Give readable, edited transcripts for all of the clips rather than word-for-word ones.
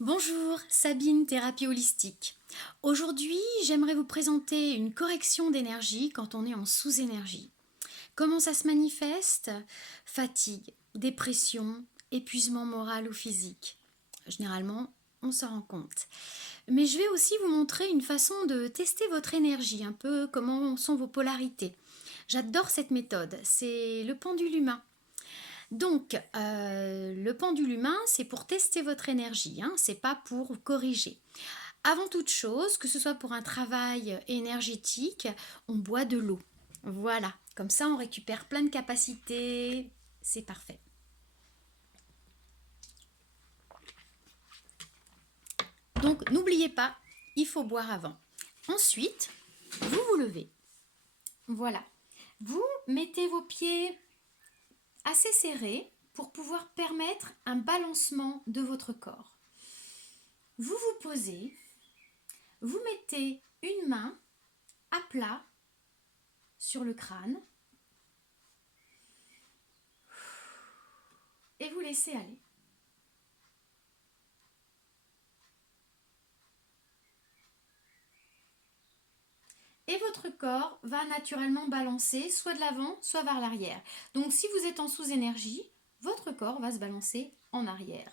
Bonjour, Sabine, thérapie holistique. Aujourd'hui, j'aimerais vous présenter une correction d'énergie quand on est en sous-énergie. Comment ça se manifeste? Fatigue, dépression, épuisement moral ou physique. Généralement, on s'en rend compte. Mais je vais aussi vous montrer une façon de tester votre énergie, un peu comment sont vos polarités. J'adore cette méthode, c'est le pendule humain. Donc, le pendule humain, c'est pour tester votre énergie, hein, c'est pas pour corriger. Avant toute chose, que ce soit pour un travail énergétique, on boit de l'eau. Voilà, comme ça on récupère plein de capacités, c'est parfait. Donc, n'oubliez pas, il faut boire avant. Ensuite, vous vous levez. Voilà. Vous mettez vos pieds assez serrés pour pouvoir permettre un balancement de votre corps. Vous vous posez, vous mettez une main à plat sur le crâne et vous laissez aller. Et votre corps va naturellement balancer soit de l'avant, soit vers l'arrière. Donc si vous êtes en sous-énergie, votre corps va se balancer en arrière.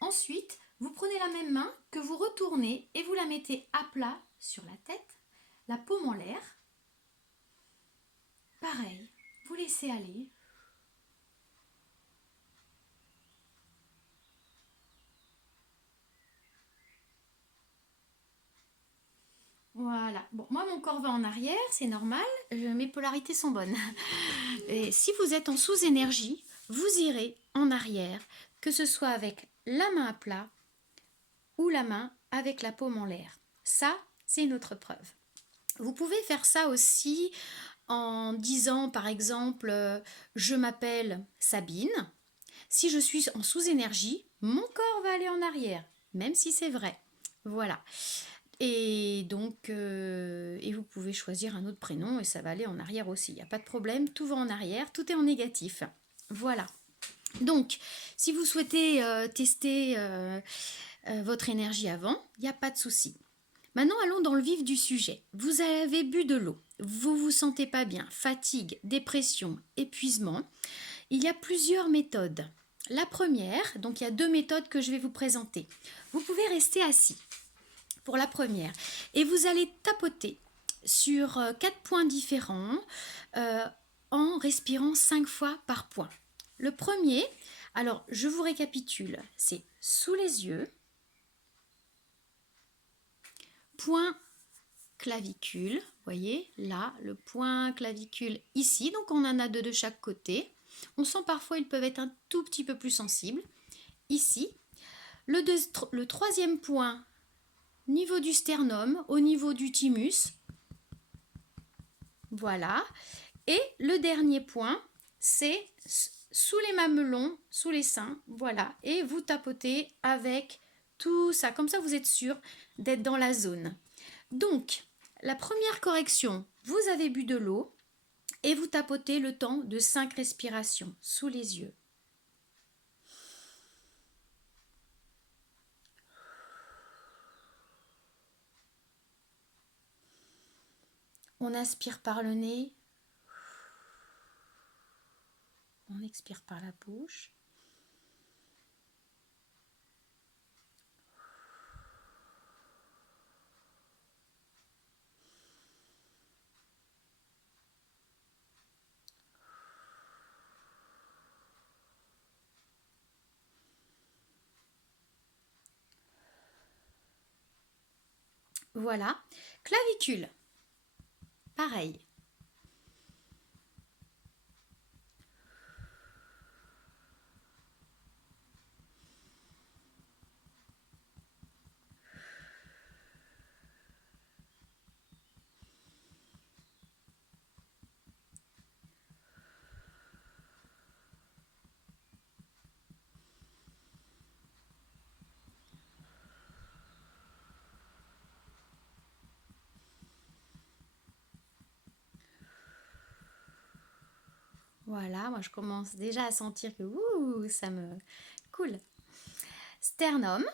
Ensuite, vous prenez la même main que vous retournez et vous la mettez à plat sur la tête, la paume en l'air. Pareil, vous laissez aller. Voilà. Bon, moi, mon corps va en arrière, c'est normal. Mes polarités sont bonnes. Et si vous êtes en sous-énergie, vous irez en arrière, que ce soit avec la main à plat ou la main avec la paume en l'air. Ça, c'est une autre preuve. Vous pouvez faire ça aussi en disant, par exemple, je m'appelle Sabine. Si je suis en sous-énergie, mon corps va aller en arrière, même si c'est vrai. Voilà. Et donc, et vous pouvez choisir un autre prénom et ça va aller en arrière aussi. Il n'y a pas de problème, tout va en arrière, tout est en négatif. Voilà. Donc, si vous souhaitez tester votre énergie avant, il n'y a pas de souci. Maintenant, allons dans le vif du sujet. Vous avez bu de l'eau, vous vous sentez pas bien, fatigue, dépression, épuisement. Il y a plusieurs méthodes. La première, donc il y a deux méthodes que je vais vous présenter. Vous pouvez rester assis pour la première et vous allez tapoter sur 4 points différents en respirant 5 fois par point. Le premier, alors je vous récapitule, c'est sous les yeux, point clavicule, voyez là le point clavicule ici, donc on en a deux de chaque côté. On sent parfois ils peuvent être un tout petit peu plus sensibles. Ici, le troisième point, niveau du sternum, au niveau du thymus. Voilà. Et le dernier point, c'est sous les mamelons, sous les seins. Voilà. Et vous tapotez avec tout ça. Comme ça, vous êtes sûr d'être dans la zone. Donc, la première correction, vous avez bu de l'eau et vous tapotez le temps de 5 respirations sous les yeux. On inspire par le nez, on expire par la bouche. Voilà. Clavicule, pareil. Voilà, moi je commence déjà à sentir que ça me coule. Sternum.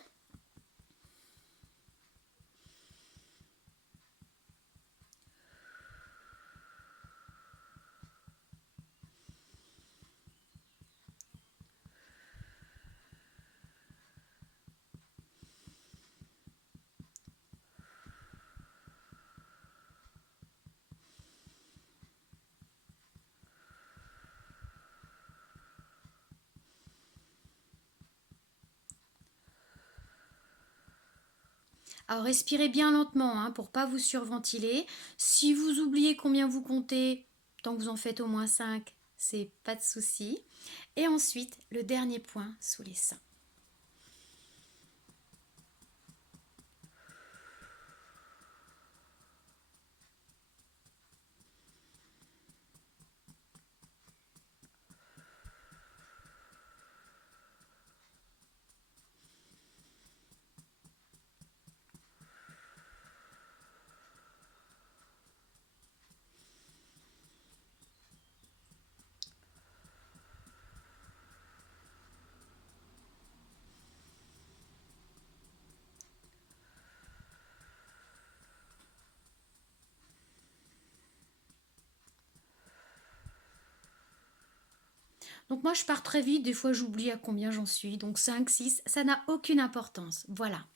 Alors respirez bien lentement hein, pour pas vous surventiler. Si vous oubliez combien vous comptez, tant que vous en faites au moins 5, c'est pas de souci. Et ensuite, le dernier point sous les seins. Donc moi je pars très vite, des fois j'oublie à combien j'en suis, donc 5, 6, ça n'a aucune importance, voilà.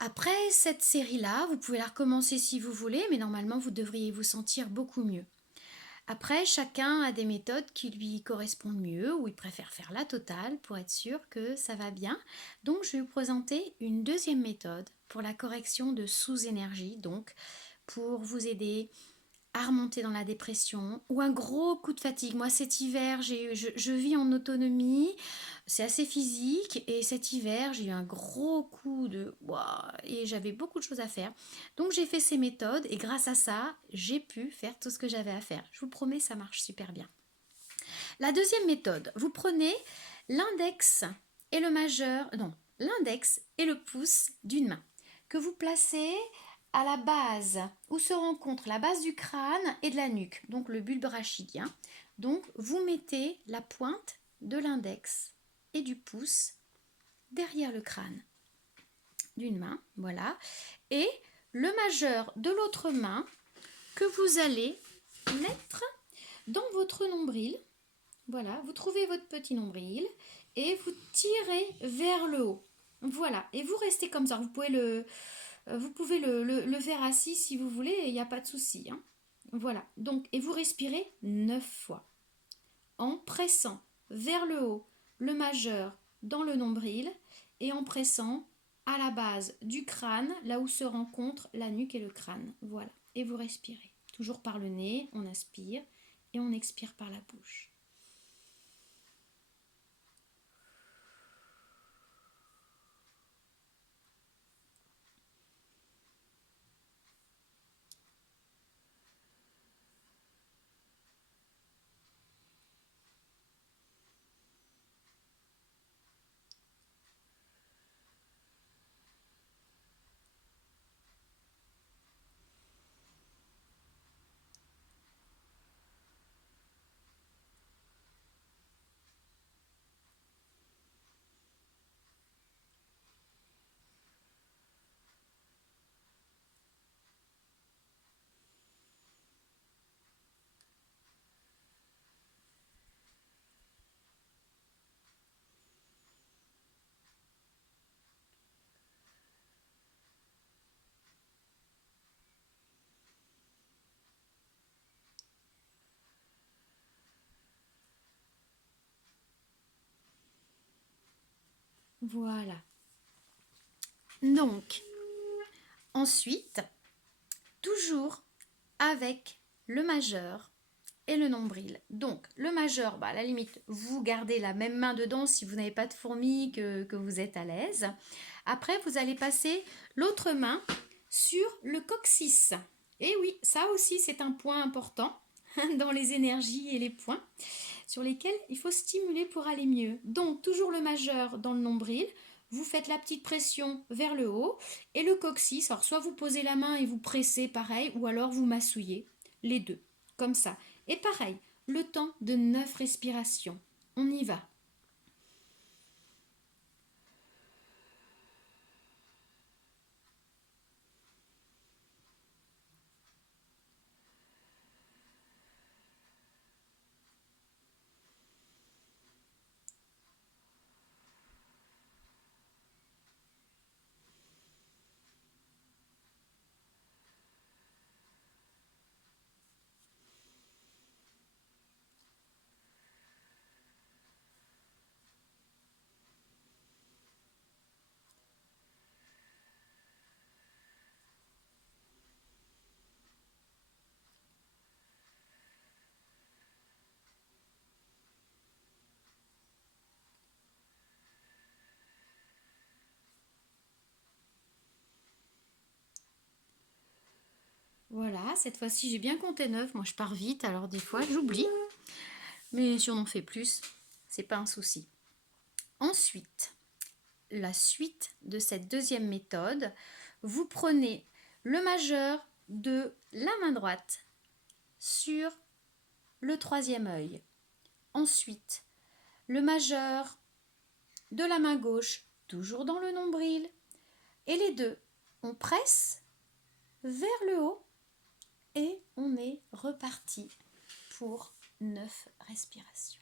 Après cette série-là, vous pouvez la recommencer si vous voulez, mais normalement vous devriez vous sentir beaucoup mieux. Après, chacun a des méthodes qui lui correspondent mieux ou il préfère faire la totale pour être sûr que ça va bien. Donc je vais vous présenter une deuxième méthode pour la correction de sous-énergie, donc pour vous aider à remonter dans la dépression ou un gros coup de fatigue. Moi cet hiver, je vis en autonomie, c'est assez physique et cet hiver j'ai eu un gros coup de waouh, et j'avais beaucoup de choses à faire. Donc j'ai fait ces méthodes et grâce à ça, j'ai pu faire tout ce que j'avais à faire. Je vous promets, ça marche super bien. La deuxième méthode, vous prenez l'index et le majeur, non, l'index et le pouce d'une main que vous placez à la base où se rencontre la base du crâne et de la nuque, donc le bulbe rachidien. Donc vous mettez la pointe de l'index et du pouce derrière le crâne d'une main, voilà, et le majeur de l'autre main que vous allez mettre dans votre nombril. Voilà, vous trouvez votre petit nombril et vous tirez vers le haut. Voilà, et vous restez comme ça. Vous pouvez le faire assis si vous voulez, il n'y a pas de souci. Hein. Voilà, donc, et vous respirez 9 fois en pressant vers le haut le majeur dans le nombril et en pressant à la base du crâne, là où se rencontrent la nuque et le crâne. Voilà, et vous respirez. Toujours par le nez, on inspire et on expire par la bouche. Voilà. Donc, ensuite, toujours avec le majeur et le nombril. Donc, le majeur, à la limite, vous gardez la même main dedans si vous n'avez pas de fourmis, que vous êtes à l'aise. Après, vous allez passer l'autre main sur le coccyx. Et oui, ça aussi, c'est un point important dans les énergies et les points sur lesquels il faut stimuler pour aller mieux. Donc, toujours le majeur dans le nombril. Vous faites la petite pression vers le haut et le coccyx, alors soit vous posez la main et vous pressez pareil, ou alors vous massouillez, les deux, comme ça. Et pareil, le temps de 9 respirations. On y va. Voilà, cette fois-ci j'ai bien compté 9. Moi je pars vite, alors des fois j'oublie. Mais si on en fait plus, c'est pas un souci. Ensuite, la suite de cette deuxième méthode, vous prenez le majeur de la main droite sur le troisième œil. Ensuite, le majeur de la main gauche, toujours dans le nombril. Et les deux, on presse vers le haut et on est reparti pour 9 respirations.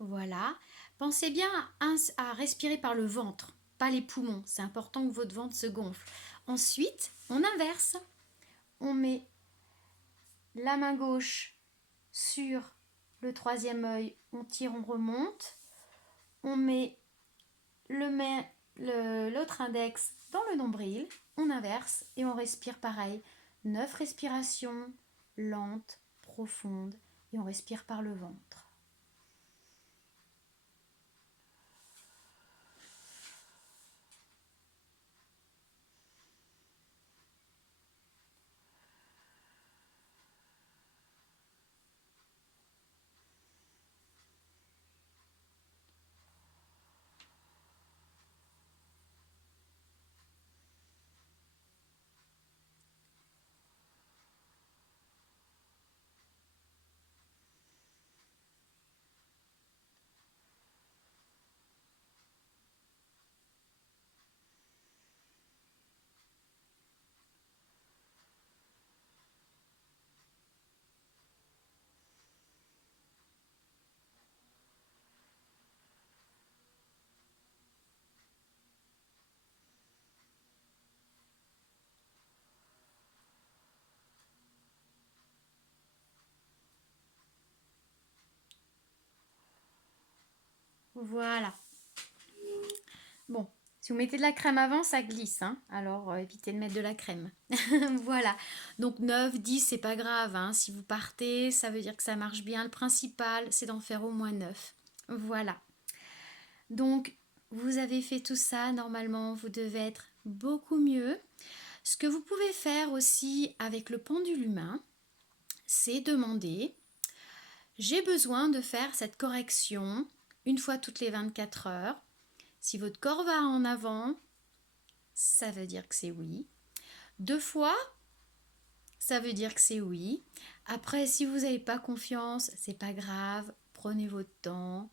Voilà. Pensez bien à respirer par le ventre, pas les poumons. C'est important que votre ventre se gonfle. Ensuite, on inverse. On met la main gauche sur le troisième œil. On tire, on remonte. On met l'autre index dans le nombril. On inverse et on respire pareil. 9 respirations lentes, profondes. Et on respire par le ventre. Voilà. Bon, si vous mettez de la crème avant, ça glisse, hein. Alors évitez de mettre de la crème. Voilà. Donc 9, 10, c'est pas grave, hein. Si vous partez, ça veut dire que ça marche bien. Le principal, c'est d'en faire au moins 9. Voilà. Donc, vous avez fait tout ça. Normalement, vous devez être beaucoup mieux. Ce que vous pouvez faire aussi avec le pendule humain, c'est demander: j'ai besoin de faire cette correction une fois toutes les 24 heures. Si votre corps va en avant, ça veut dire que c'est oui. 2 fois, ça veut dire que c'est oui. Après, si vous n'avez pas confiance, c'est pas grave. Prenez votre temps.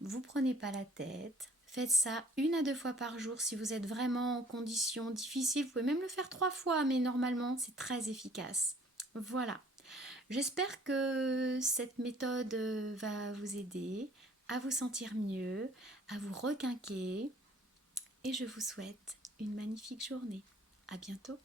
Vous prenez pas la tête. Faites ça 1 à 2 fois par jour si vous êtes vraiment en conditions difficiles. Vous pouvez même le faire 3 fois, mais normalement, c'est très efficace. Voilà. J'espère que cette méthode va vous aider à vous sentir mieux, à vous requinquer. Et je vous souhaite une magnifique journée. À bientôt.